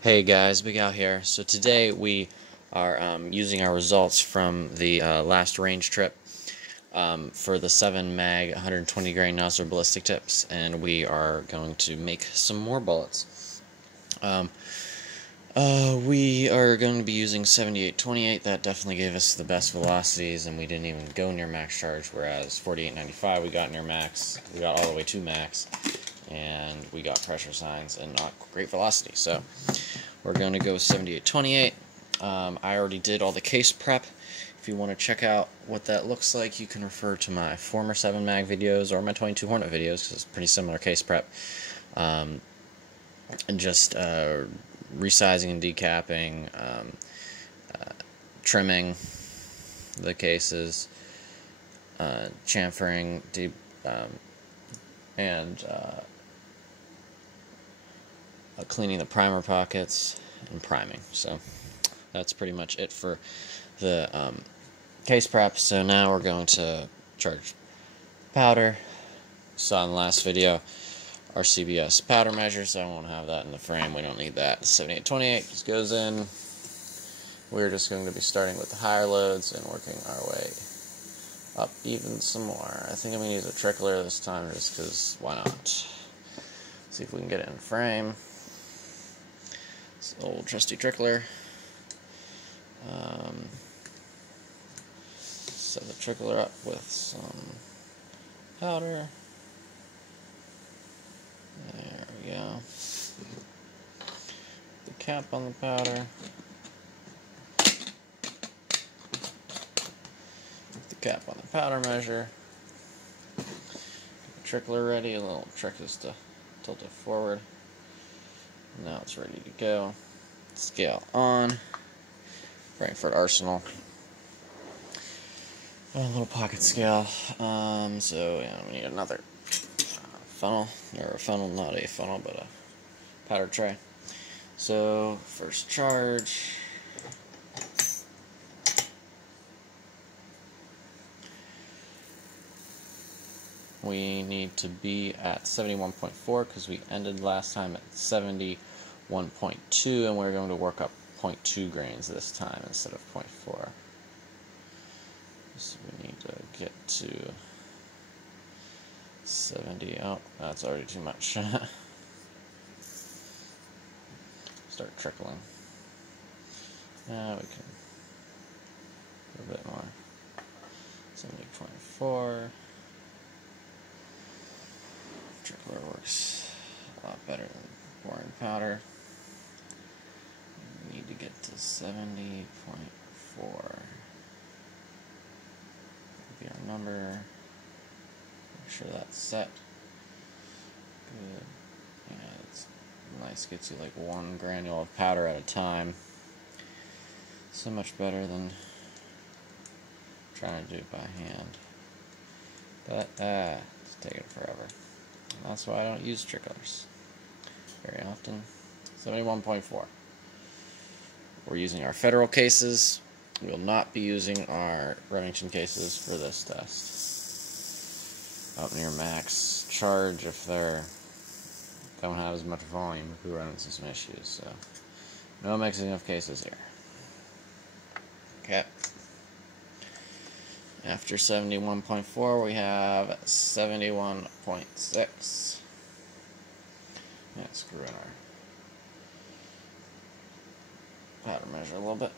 Hey guys, Big Al here. So today we are using our results from the last range trip for the 7 mag 120 grain nozzle ballistic tips, and we are going to make some more bullets. We are going to be using 7828. That definitely gave us the best velocities, and we didn't even go near max charge, whereas 4895 we got near max, we got all the way to max, and we got pressure signs and not great velocity. So we're going to go with 7828. I already did all the case prep. If you want to check out what that looks like, you can refer to my former 7 mag videos or my 22 Hornet videos, because it's pretty similar case prep. And just resizing and decapping, trimming the cases, chamfering, and cleaning the primer pockets and priming. So that's pretty much it for the case prep. So now we're going to charge powder. Saw in the last video our CBS powder measure, so I won't have that in the frame. We don't need that. 7828 just goes in. We're just going to be starting with the higher loads and working our way up even some more. I think I'm going to use a trickler this time just because why not? See if we can get it in frame. This old trusty trickler. Set the trickler up with some powder. There we go. The cap on the powder. The cap on the powder measure. Get the trickler ready. A little trick is to tilt it forward. Now it's ready to go. Scale on. Frankfurt Arsenal. A little pocket scale. So yeah, we need another funnel, or a funnel, not a funnel, but a powder tray. So first charge. We need to be at 71.4 because we ended last time at 71.2, and we're going to work up 0.2 grains this time instead of 0.4. So we need to get to 70. Oh, that's already too much. Start trickling. Now we can do a bit more. 70.4. Trickler works a lot better than pouring powder. We need to get to 70.4. Be our number. Make sure that's set. Good. Yeah, it's nice. Gets you like 1 granule of powder at a time. So much better than trying to do it by hand. But it's taking forever. And that's why I don't use tricklers very often. 71.4. We're using our Federal cases. We will not be using our Remington cases for this test. Up near max charge if they don't have as much volume, if we run into some issues. So no mixing of cases here. Okay. After 71.4 we have 71.6. Let's screw in our powder measure a little bit.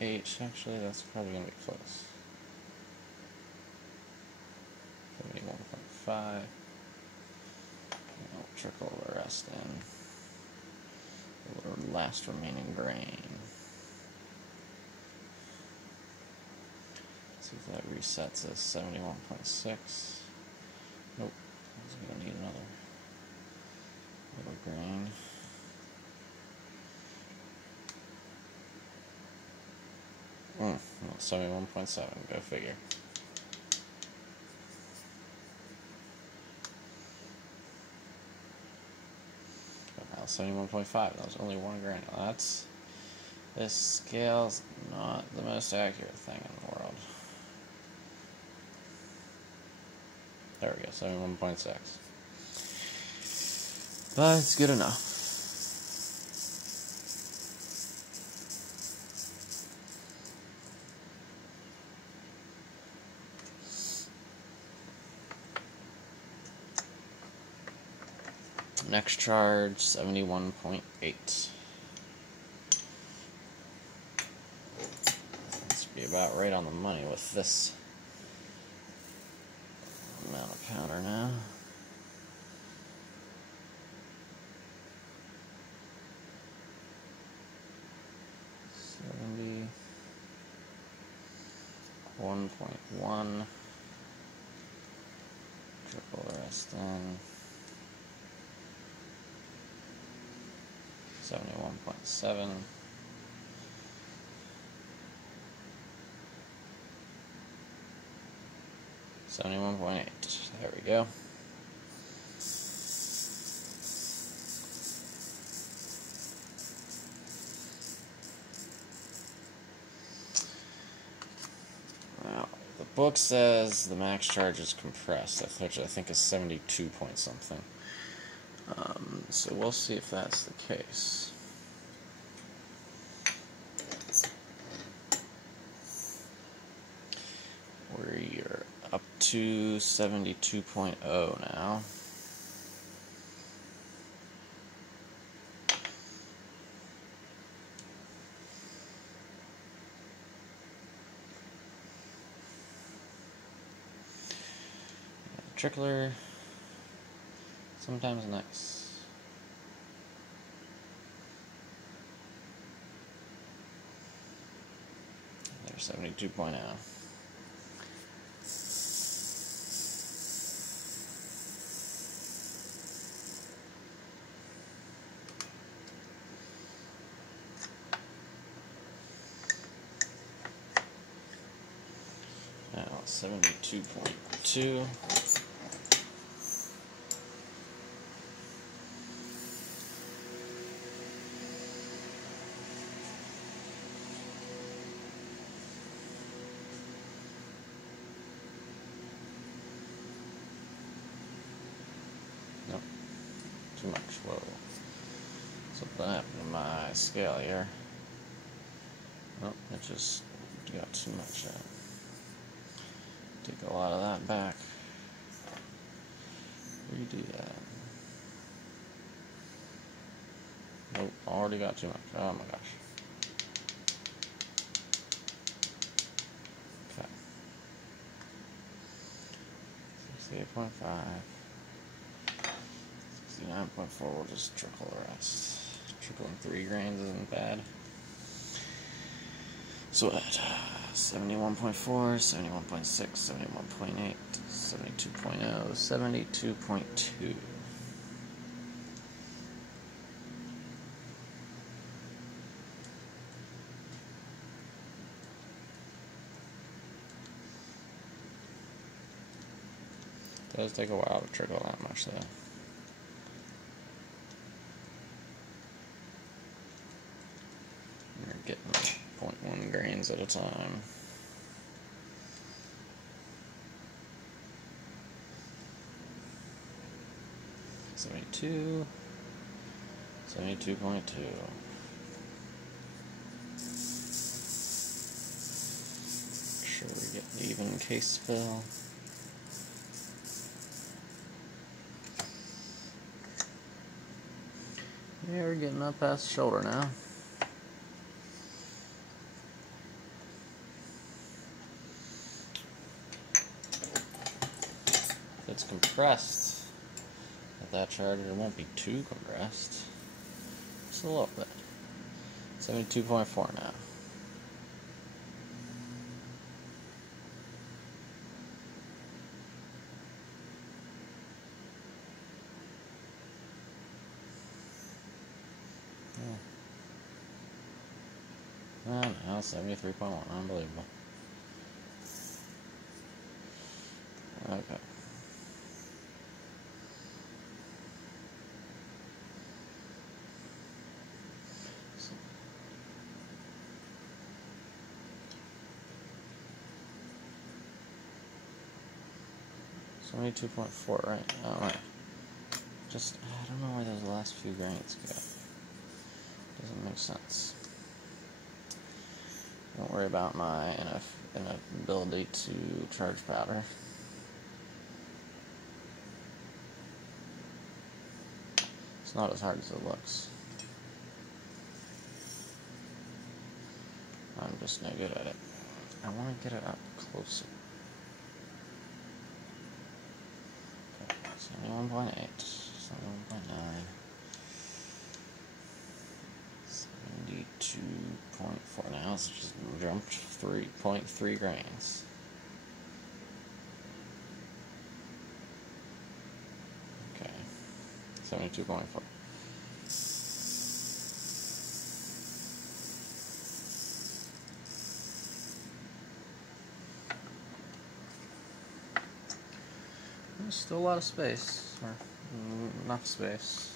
.8, actually, that's probably going to be close. 71.5. I'll trickle the rest in. The last remaining grain. Let's see if that resets as 71.6. Nope. We don't need another little grain. Well, 71.7, go figure. Now 71.5, that was only 1 grain. Well, this scale's not the most accurate thing in the world. There we go, 71.6. But it's good enough. Next charge, 71.8. Let's be about right on the money with this amount of powder now. $71.1. Triple the rest in. 71.7. 71.8. There we go. Now, the book says the max charge is compressed, which I think is 72 point something. So we'll see if that's the case. We're up to 72.0 now. Trickler, sometimes nice. There's 72.0. Now 72.2. Nope, too much. Whoa. Something happened to my scale here. Nope, it just got too much out. Take a lot of that back. Redo that. Nope, already got too much. Oh my gosh. Okay. 68.5. 69.4, we'll just trickle the rest. Trickling 3 grains isn't bad. So at 71.4, 71.6, 71.8, 72.0, 72.2. It does take a while to trickle that much though. You're getting 0.1 grains at a time. $72, 72.2. Make sure we get an even case fill. Yeah, we're getting up past the shoulder now. If it's compressed at that charge, it won't be too compressed. Just a little bit. 72.4 now. And now 73.1. Unbelievable. Okay. So 72.4, right? Oh, right. Just, I don't know where those last few grains go. Doesn't make sense. Don't worry about my inability to charge powder. It's not as hard as it looks. I'm just no good at it. I want to get it up closer. Okay, 71.8, 71.9, 72.4. Now it's just jumped 3.3 grains. Okay, 72.4. There's still a lot of space, or enough space.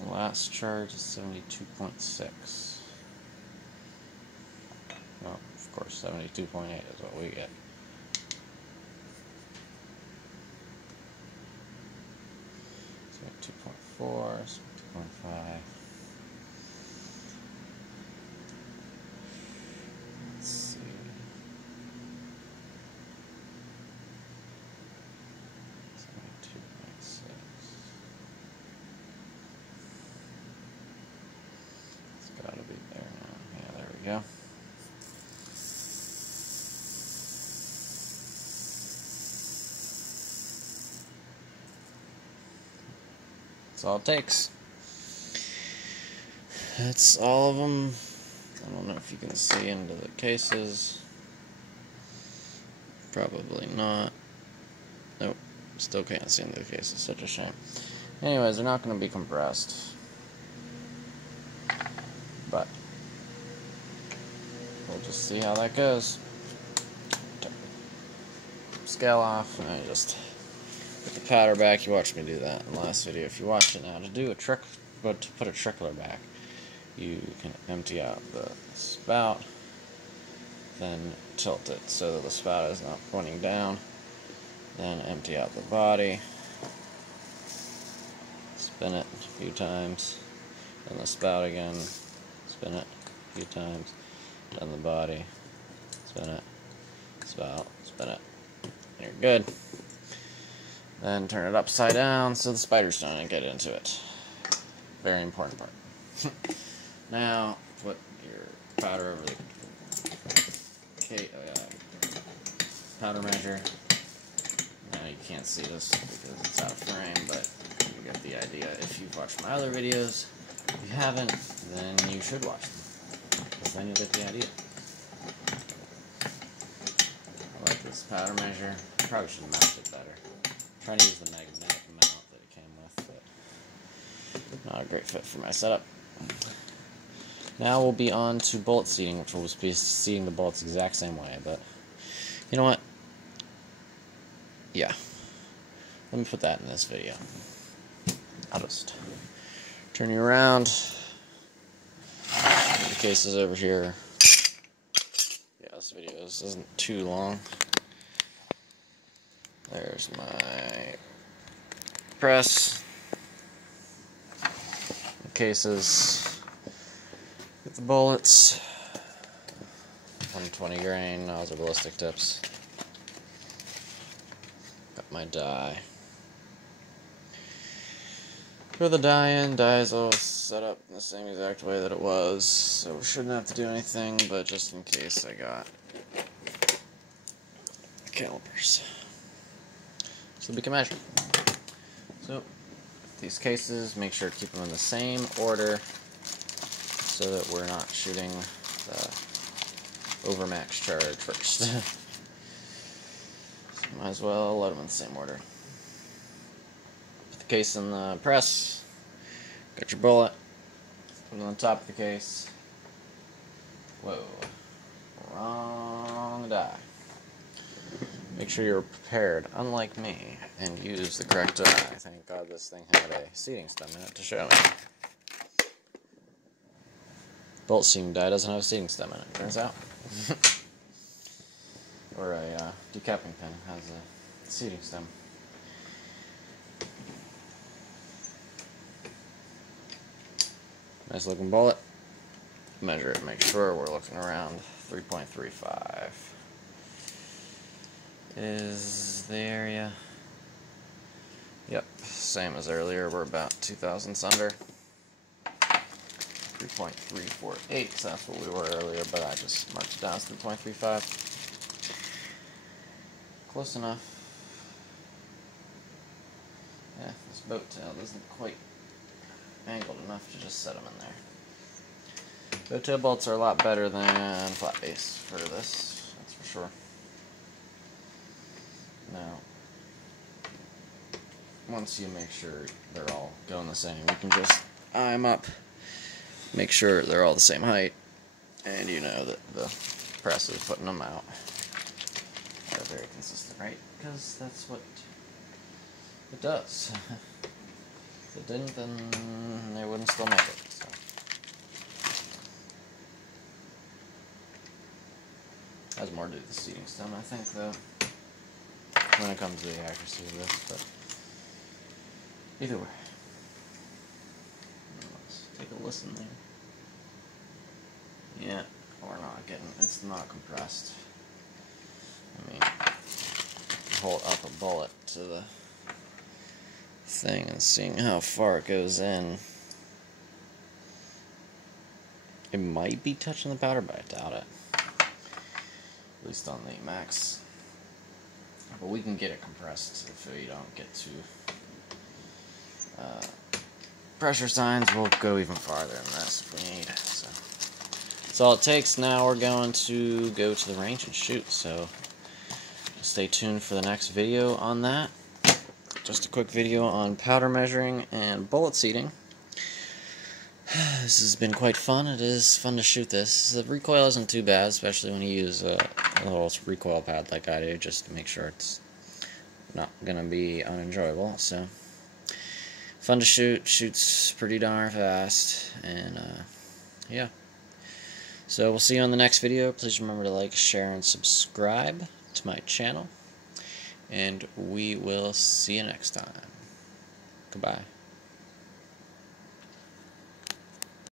The last charge is 72.6. Well, of course, 72.8 is what we get. So 2.4, 2.5. Let's see. 72.6. It's gotta be there now. Yeah, there we go. That's all it takes. That's all of them. I don't know if you can see into the cases. Probably not. Nope. Still can't see into the cases. Such a shame. Anyways, they're not going to be compressed. But we'll just see how that goes. Scale off, and I just put the powder back. You watched me do that in the last video. If you watched it now, to do a trick, but to put a trickler back, you can empty out the spout, then tilt it so that the spout is not pointing down, then empty out the body, spin it a few times, then the spout again, spin it a few times, then the body, spin it, spout, spin it. You're good. Then turn it upside down so the spiders don't get into it. Very important part. Now, put your powder over the powder measure. Now you can't see this because it's out of frame, but you get the idea if you've watched my other videos. If you haven't, then you should watch them, because then you'll get the idea. I like this powder measure. Probably should have mounted it better. I'm trying to use the magnetic mount that it came with, but not a great fit for my setup. Now we'll be on to bullet seating, which will be seating the bullets the exact same way, but you know what? Yeah. Let me put that in this video. I'll just turn you around. The case is over here. Yeah, this video isn't too long. There's my press. The cases. Get the bullets. 120 grain, nozzle ballistic tips. Got my die. Throw the die in. Die is always set up in the same exact way that it was, so we shouldn't have to do anything, but just in case I got calipers. So we can measure. So, these cases, make sure to keep them in the same order so that we're not shooting the overmax charge first. So might as well load them in the same order. Put the case in the press, got your bullet, put it on the top of the case. Whoa, wrong die. Make sure you're prepared, unlike me, and use the correct die. Thank God this thing had a seating stem in it to show me. Bolt seating die doesn't have a seating stem in it, turns out. Or a decapping pin has a seating stem. Nice looking bullet. Measure it, make sure we're looking around 3.35. Is the area? Yep, same as earlier. We're about 2 thousandths under. 3.348, so that's what we were earlier, but I just marked it down as 3.35. Close enough. Yeah, this boat tail isn't quite angled enough to just set them in there. Boat tail bolts are a lot better than flat base for this, that's for sure. Now, once you make sure they're all going the same, you can just eye them up, make sure they're all the same height, and you know that the press is putting them out. They're very consistent, right? Because that's what it does. If it didn't, then they wouldn't still make it. So. Has more to do with the seating stem, I think, though, when it comes to the accuracy of this, but either way. Let's take a listen there. Yeah, we're not getting, it's not compressed. I mean, hold up a bullet to the thing and seeing how far it goes in. It might be touching the powder, but I doubt it. At least on the max. But we can get it compressed if we don't get to pressure signs. We'll go even farther than this if we need. So that's all it takes. Now we're going to go to the range and shoot. So stay tuned for the next video on that. Just a quick video on powder measuring and bullet seating. This has been quite fun. It is fun to shoot this. The recoil isn't too bad, especially when you use a little recoil pad like I do, just to make sure it's not gonna be unenjoyable. So fun to shoot. Shoots pretty darn fast, and yeah. So we'll see you on the next video. Please remember to like, share, and subscribe to my channel, and we will see you next time. Goodbye.